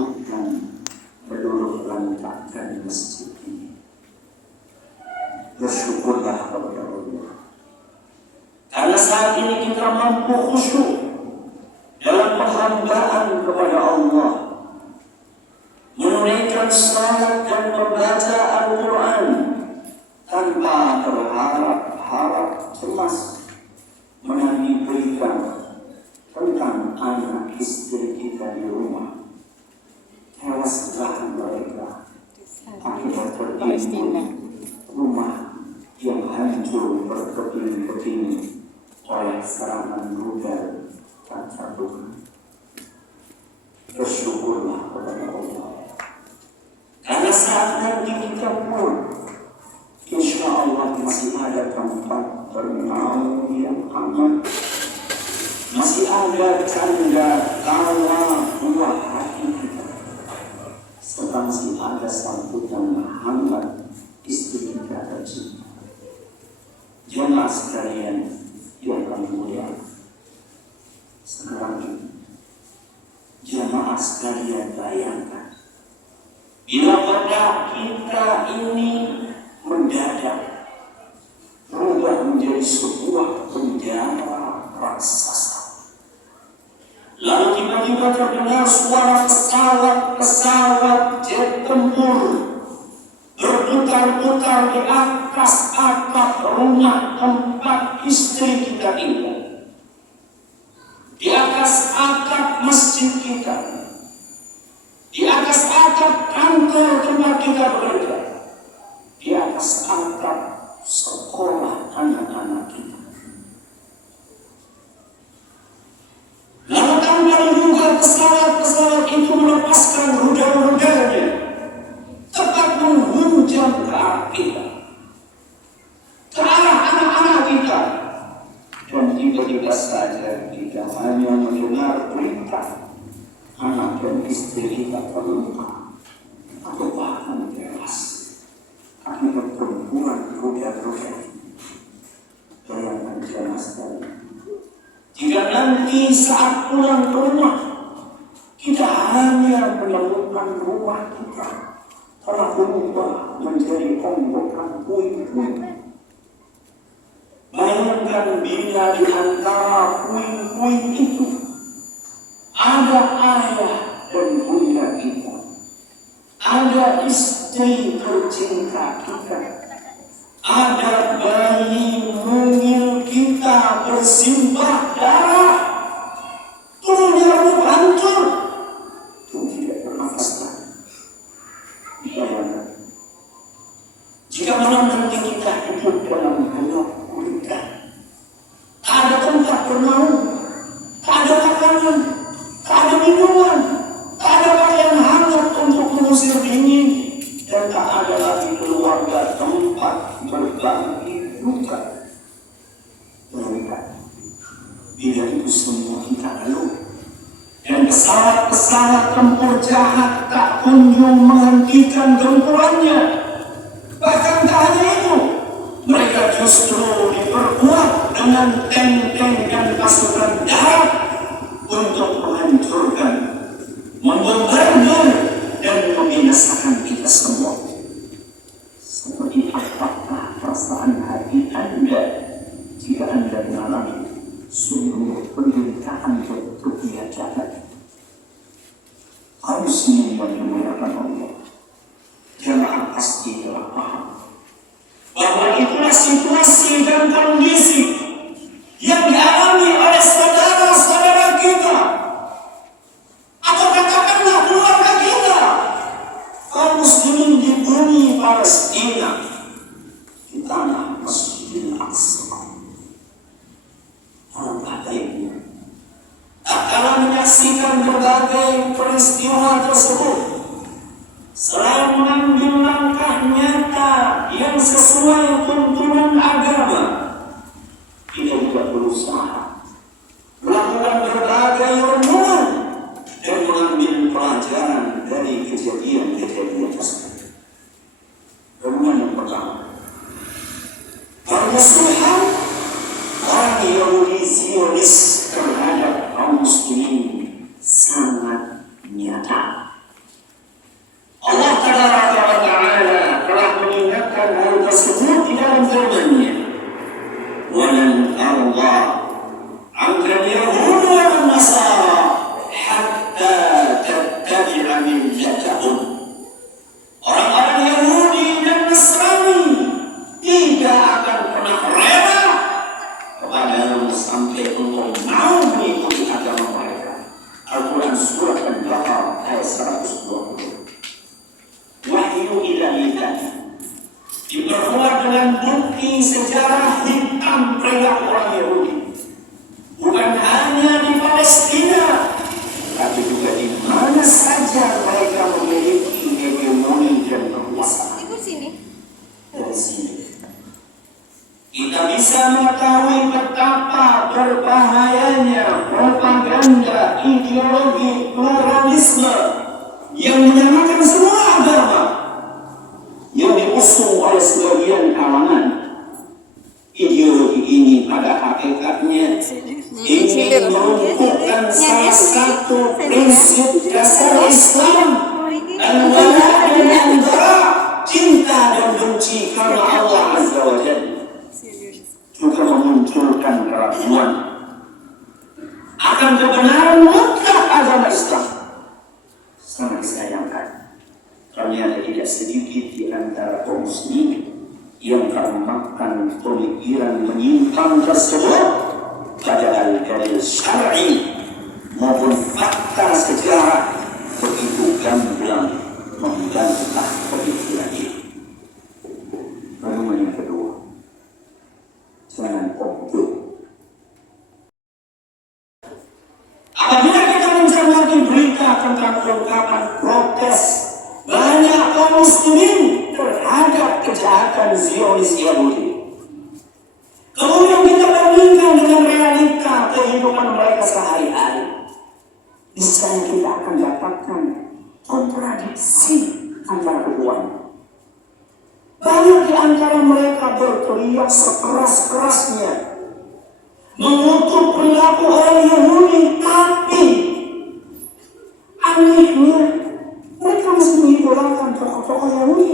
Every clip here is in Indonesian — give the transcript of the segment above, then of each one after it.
melanjutkan meluluh lantakkan masjid ini. Bersyukurlah kepada Allah. Karena saat ini kita mampu khusyuk dalam penghambaan kepada Allah, menunaikan salat dan membaca Al-Quran tanpa berharap cemas menagih berita tentang anak istri kita di rumah. Tewaslah mereka akibat tertimbun rumah yang hancur berkeping-keping oleh serangan rudal tak terduga. Bersyukurlah kepada Allah. Karena saat nanti kita pun insya Allah masih ada tempat bernaung yang aman, masih ada canda tawa buah hati kita, serta masih ada sambutan hangat istri kita tercinta. Jemaah sekalian yang kami muliakan, sekarang ini jemaah sekalian bayangkan, bila pada kita ini mendadak berubah menjadi sebuah penjara raksasa, lalu tiba-tiba terdengar suara pesawat jet tempur berputar-putar di atas atap rumah tempat istri kita tinggal, di atas atap masjid kita, di atas atap kantor tempat kita bekerja, di atas atap sekolah anak-anak kita. Lalu tanpa diduga pesawat itu melepaskan rudal-rudalnya tepat menghunjam ke arah kita, ke arah anak-anak kita. Dan tiba-tiba saja kita hanya mendengar perintah anak dan istri kita terluka atau bahkan tewas akibat perempuan rudal-rudal. Bayangkan jemaah sekalian, jika nanti saat pulang ke rumah kita hanya menemukan rumah kita telah berubah menjadi onggokan puing-puing. Bayangkan bila di antara puing-puing itu ada ayah dan bunda kita, ada istri tercinta kita, ada bayi mungil kita bersimbah darah, tubuhnya hancur, itu tidak bernafas lagi. Bayangkan, jika malam nanti kita hidup dalam gelap gulita, tak ada tempat bernaung, tak ada makanan, tak ada minuman, tak ada pakaian hangat untuk mengusir dingin, dan tak ada lagi keluarga tempat berbagi duka. Bayangkan, bila itu semua kita lalu, dan pesawat-pesawat tempur jahat tak kunjung menghentikan gempurannya. Bahkan tak hanya itu, mereka justru diperkuat dengan tank-tank dan pasukan darat untuk menghancurkan, membombardir dan membinasakan kita semua. Seperti apakah perasaan hati Anda jika Anda mengalami sungguh penderitaan dunia jahat? Harus memuliakan Allah. Jemaah pasti telah paham bahwa itulah situasi dan kondisi yang dialami oleh saudara-saudara kita, atau katakanlah keluarga kita, kaum muslimin di bumi Palestina, di tanah Masjidil Aqsa. Alangkah baiknya tak kalah menyaksikan berbagai peristiwa tersebut, selain mengambil langkah nyata yang sesuai tuntunan agama, kita juga berusaha melakukan berbagai renungan dan mengambil pelajaran dari kejadian-kejadian tersebut. Renungan yang pertama, permusuhan orang Yahudi Zionis terhadap kaum muslimin sangat nyata ingin melumpuhkan salah satu prinsip dasar Islam, al-wala' dan al-bara', cinta dan benci karena Allah Azza wa Jalla, juga memunculkan keraguan akan kebenaran mutlak agama Islam. Sangat disayangkan, ternyata tidak sedikit di antara kaum muslimin yang termakan pemikiran menyimpang tersebut, padahal dalil syar'i maupun fakta sejarah begitu gamblang membantah pemikiran ini. Lalu yang kedua, jangan objek. Apabila kita mencermati berita tentang ungkapan protes banyak kaum muslimin terhadap kejahatan Zionis Yahudi, kemudian kita bandingkan dengan realita kehidupan mereka sehari-hari, niscaya kita akan dapatkan kontradiksi antara keduanya. Banyak di antara mereka berteriak sekeras-kerasnya mengutuk perilaku orang Yahudi, tapi anehnya mereka masih mengidolakan tokoh-tokoh Yahudi.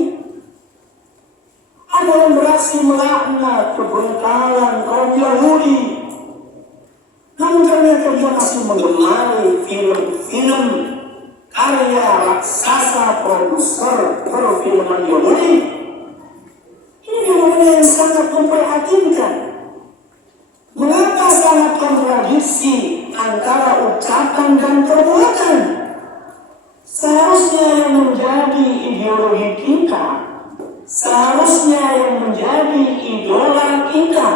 Ada yang beraksi melaknat kebengkalan kaum Yahudi, namun ternyata dia masih menggemari film-film karya raksasa produser perfilman Yahudi. Ini fenomena yang sangat memprihatinkan. Mengapa sangat kontradiksi antara ucapan dan perbuatan? Seharusnya yang menjadi ideologi kita, seharusnya yang menjadi idola kita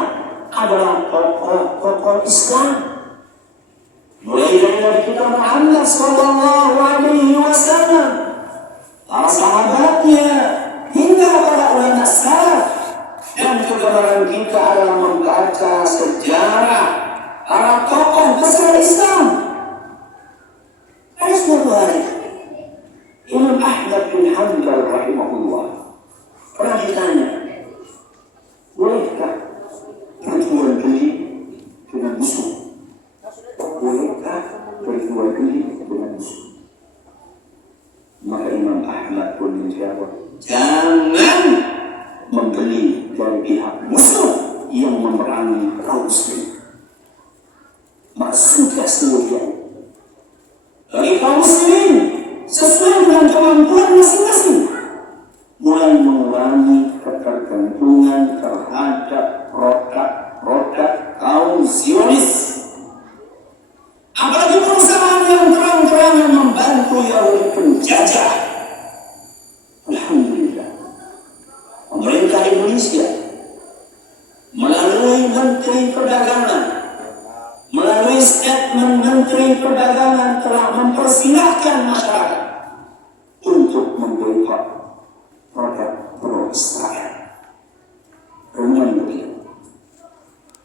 adalah tokoh-tokoh Islam. Mulai dari Nabi kita Muhammad sallallahu alaihi wasallam, para sahabatnya, hingga para ulama salaf. Dan kegemaran kita adalah membaca sejarah para tokoh besar Islam. Ada suatu hari, Imam Ahmad bin Hanbal rahimahullah pernah ditanya, bolehkah berjual beli dengan musuh? Bolehkah berjual beli dengan musuh? Maka Imam Ahmad pun menjawab, jangan membeli dari pihak musuh yang memerangi kaum muslim. Maka sudah seluruhnya bagi kaum muslimin sesuai dengan kemampuan masing-masing, mulai mengurangi ketergantungan terhadap produk kaum Zionis. Apalagi perusahaan yang terang-terangan membantu Yahudi penjajah. Alhamdulillah, pemerintah Indonesia melalui Menteri Perdagangan, melalui statement Menteri Perdagangan telah mempersilahkan masyarakat untuk memboikot produk pro-Israel. Kemudian begitu,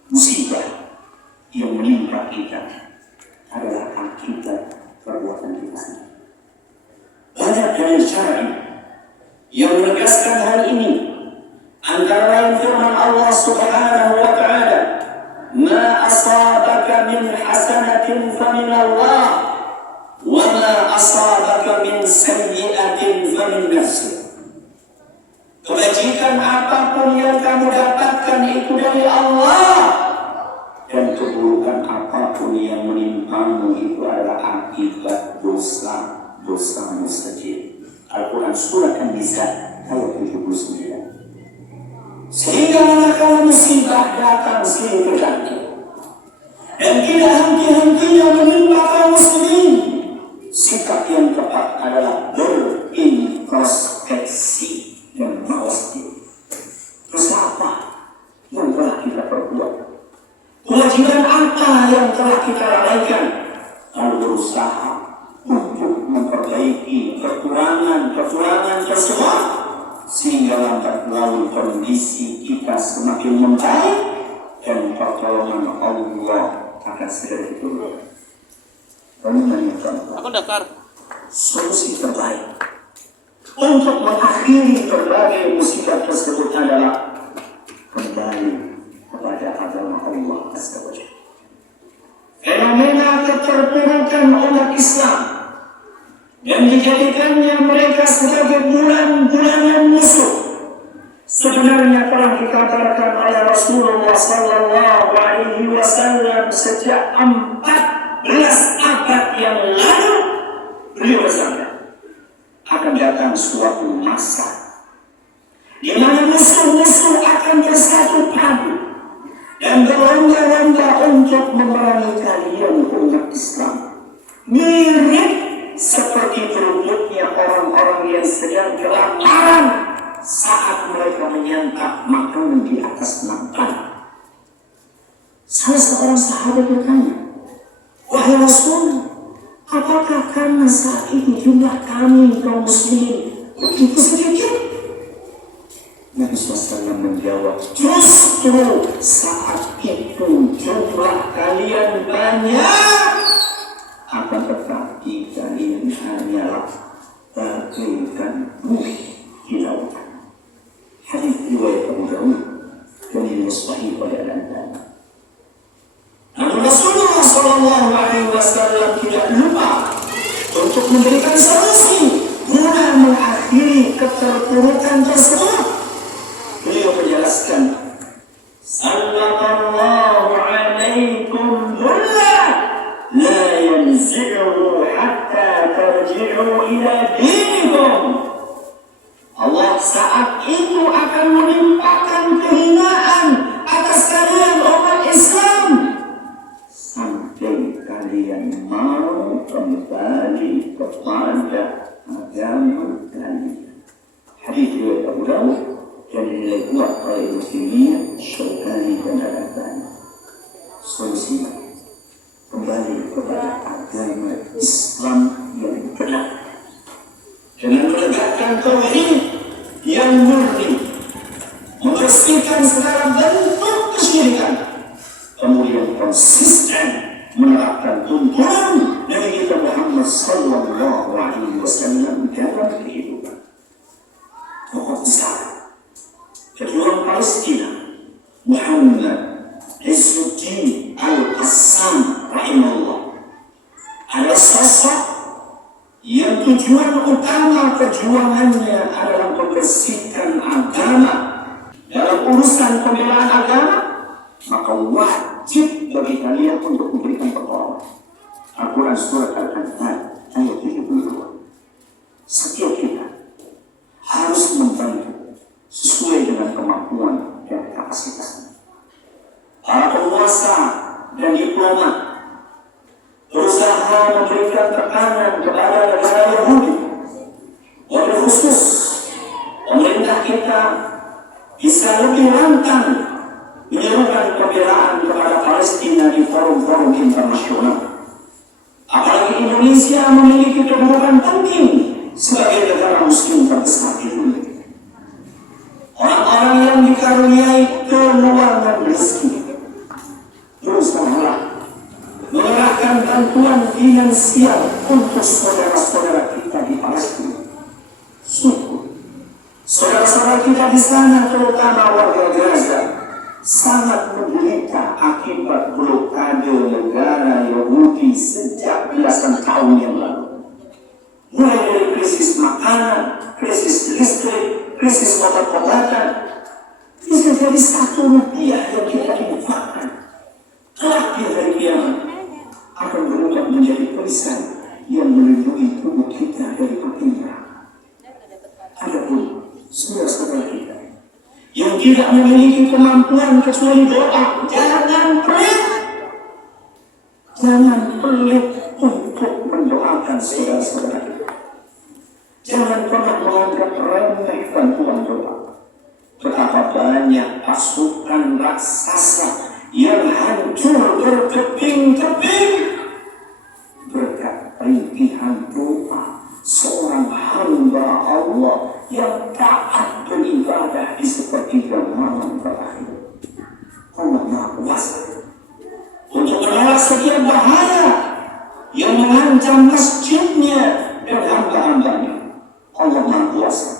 musibah yang menimpa kita adalah akibat perbuatan kita. Banyak dalil syar'i yang menegaskan hal ini, antara lain firman Allah Subhanahu wa ta'ala, ma asabaka min hasanatin famin Allah wa ma asabaka min sayyi'atin famin nafsik. Kebajikan apapun yang kamu dapatkan itu dari Allah, dan keburukan apapun yang menimpamu itu adalah akibat dosa-dosamu saja. Al-Quran Surah An-Nisa ayat 79. Sehingga manakala musibah datang silih berganti dan tidak henti-hentinya menimpa kaum muslimin, sikap yang tepat adalah berintrospeksi dan mawas diri. Terus apa yang telah kita perbuat? Kewajiban apa yang telah kita lalaikan? Lalu berusaha untuk memperbaiki kekurangan tersebut, sehingga lambat laun kondisi kita semakin membaik dan pertolongan Allah akan segera diturunkan. Aku daftar. Solusi terbaik untuk mengakhiri berbagai musibah tersebut adalah kembali kepada agama Allah Azza wa Jalla. fenomena keterpurukan umat Islam dan dijadikannya mereka sebagai bulan-bulanan musuh. Sebenarnya telah dikabarkan oleh Rasulullah SAW sejak 14 abad yang lalu. Beliau bersabda, akan datang suatu masa di mana musuh-musuh akan bersatu padu dan berlomba-lomba untuk memerangi kalian umat Islam. Mirip seperti berebutnya orang-orang yang sedang kelaparan saat mereka menyantap makanan di atas nampan. Salah seorang sahabat bertanya, wahai Rasul, apakah karena saat ini jumlah kami kaum muslimin begitu sedikit? Nabi SAW menjawab, justru saat itu jumlah kalian banyak, akan tetapi kalian hanyalah bagaikan buih di lautan. Hadis riwayat Abu Dawud dan ini sahih pada Al-Albani. Namun Rasulullah SAW tidak lupa untuk memberikan solusi guna mengakhiri keterpurukan tersebut. Beliau menjelaskan, sallallahu alaikum dhullah la yanzi'uhu hatta tarji'u ila dinikum. Allah saat itu akan menimpakan kehinaan atas kalian umat Islam sampai kalian mau kembali kepada agama kalian. Hadis riwayat Abu Dawud dan dinilai kuat oleh Muslimiyah, Syaukani dan Al-Albani. Solusi kembali kepada agama Islam yang benar dengan menegakkan tauhid yang murni, membersihkan segala bentuk kesyirikan, kemudian konsisten menerapkan tuntunan Nabi kita Muhammad SAW dalam kehidupan. Tokoh besar pejuang Palestina Muhammad Izzuddin Al-Qassam rahimahullah adalah sosok yang tujuan utama perjuangannya adalah membersihkan agama. Dalam urusan pembelaan agama, maka wajib bagi kalian untuk memberikan pertolongan. Al-Quran surat Al-Anfal ayat 72. Setiap kita harus membantu sesuai dengan kemampuan dan kapasitasnya. Para penguasa dan diplomat berusaha memberikan tekanan kepada negara Yahudi. Wabil khusus, pemerintah kita bisa lebih lantang menyerukan pembelaan kepada Palestina di forum-forum internasional. Apalagi Indonesia memiliki kedudukan penting sebagai negara muslim terbesar di dunia. Orang-orang yang dikaruniai keluangan rezeki berusaha mengerahkan bantuan finansial untuk saudara-saudara kita di Palestina. Syukur, saudara-saudara kita di sana, terutama warga Gaza, sangat menderita akibat blokade negara Yahudi sejak belasan tahun yang lalu. Mulai dari krisis makanan, krisis listrik, krisis obat-obatan, bisa jadi Rp1 yang kita infakkan terakhir dari kiamat akan berubah menjadi perisai yang melindungi tubuh kita dari api neraka. Adapun saudara-saudara kita yang tidak memiliki kemampuan kecuali doa, jangan pelit untuk mendoakan saudara-saudara kita. Jangan pernah menganggap remeh bantuan doa. Betapa banyak pasukan raksasa yang hancur berkeping-keping berkat rintihan doa seorang hamba Allah yang taat beribadah di sepertiga malam terakhir. Allah Maha Kuasa untuk menolak setiap bahaya yang mengancam masjidnya dan hamba-hambanya. Allah Maha Kuasa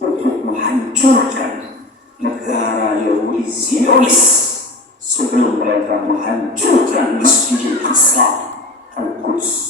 untuk menghancurkan negara Yahudi Zionis sebelum mereka menghancurkan Masjidil Aqsa. Agustus.